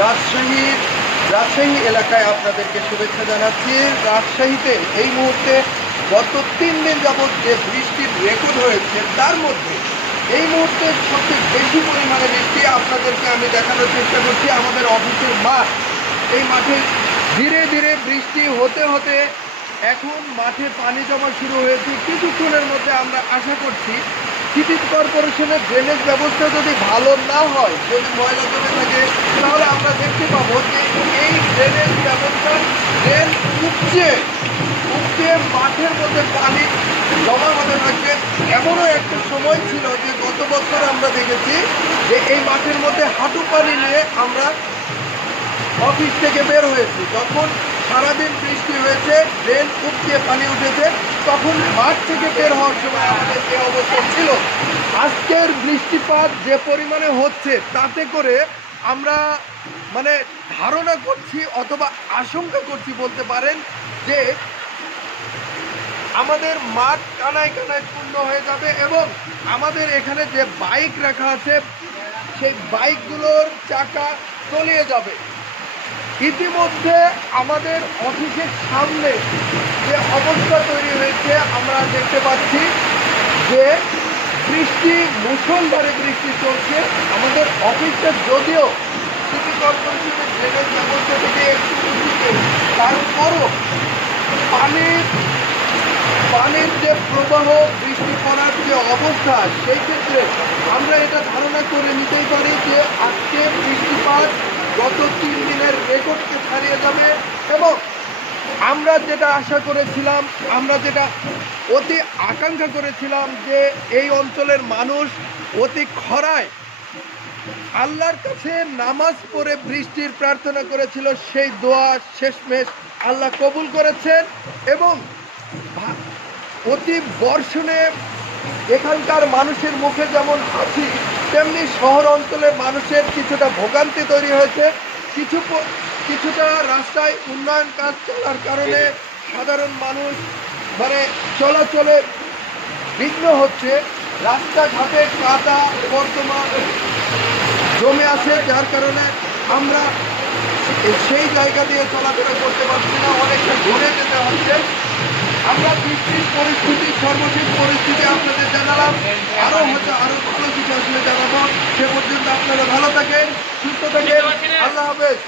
রাজশাহী এলাকায় আপনাদেরকে শুভেচ্ছা জানাচ্ছি। রাজশাহীতে এই মুহূর্তে গত 3 দিন যাবৎ যে বৃষ্টির রেকর্ড হয়েছে তার মধ্যে এই মুহূর্তে সবচেয়ে বেশি পরিমাণে বৃষ্টি আপনাদেরকে আমি দেখানোর চেষ্টা করছি। আমাদের অফিসের মাঠ, এই মাঠে ধীরে ধীরে বৃষ্টি হতে হতে এখন মাঠে পানি জমা শুরু হয়েছে। কিছুক্ষণের মধ্যে আমরা আশা করছি সিটি কর্পোরেশনের ড্রেনেজ ব্যবস্থা যদি ভালো না হয়, যদি ময়লা জমে থাকে, তাহলে আমরা দেখতে পাবো যে এই ড্রেনেজ ব্যবস্থা ড্রেন উপচে মাঠের মধ্যে পানি জমা হতে থাকবে। এমনও একটা সময় ছিল যে গত বছর আমরা দেখেছি যে এই মাঠের মধ্যে হাঁটু পানি নিয়ে আমরা অফিস থেকে বের হয়েছি। যখন সারাদিন বৃষ্টি হয়েছে, ড্রেন উপচে পানি উঠেছে, তখন মাঠ থেকে বের হওয়ার সময় আমাদের যে অবস্থা ছিল। আজকের বৃষ্টিপাত যে পরিমাণে হচ্ছে তাতে করে আমরা ধারণা করছি অথবা আশঙ্কা করছি বলতে পারেন যে আমাদের মাঠ কানায় কানায় পূর্ণ হয়ে যাবে এবং আমাদের এখানে যে বাইক রাখা আছে সেই বাইকগুলোর চাকা তলিয়ে যাবে। ইতিমধ্যে আমাদের অফিসের সামনে যে অবস্থা তৈরি হয়েছে আমরা দেখতে পাচ্ছি যে মুষলধারে বৃষ্টি চলছে। আমাদের অফিসটা যদিও সিটি কর্পোরেশনের ড্রেনেজ ব্যবস্থা থেকে একটু উঁচুতে, তারপরও পানির যে প্রবাহ, বৃষ্টি পড়ার যে অবস্থা, সেই ক্ষেত্রে আমরা এটা ধারণা করে নিতেই পারি যে আজকে বৃষ্টিপাত গত 3 দিনের রেকর্ডকে ছাড়িয়ে যাবে। এবং আমরা যেটা আশা করেছিলাম, আমরা যেটা অতি আকাঙ্ক্ষা করেছিলাম যে এই অঞ্চলের মানুষ অতি খরায় আল্লাহর কাছে নামাজ পড়ে বৃষ্টির প্রার্থনা করেছিল, সেই দোয়া শেষমেশ আল্লাহ কবুল করেছেন। এবং অতি বর্ষণে এখানকার মানুষের মুখে যেমন হাসি, তেমনি শহর অঞ্চলের মানুষের কিছুটা ভোগান্তি তৈরি হয়েছে। কিছুটা রাস্তায় উন্নয়ন কাজ চলার কারণে সাধারণ মানুষ চলাচলে বিঘ্ন হচ্ছে। রাস্তাঘাটে কাদা বর্তমান জমে আছে, যার কারণে আমরা সেই জায়গা দিয়ে চলাফেরা করতে পারছি না, অনেকটা ঘুরে যেতে হচ্ছে। আমরা বৃষ্টির পরিস্থিতি, সর্বশেষ পরিস্থিতি আপনাদের জানালাম। আরও ভালো কিছু আসলে জানাবো। সে পর্যন্ত আপনারা ভালো থাকেন, সুস্থ থাকেন। আল্লাহ হাফেজ।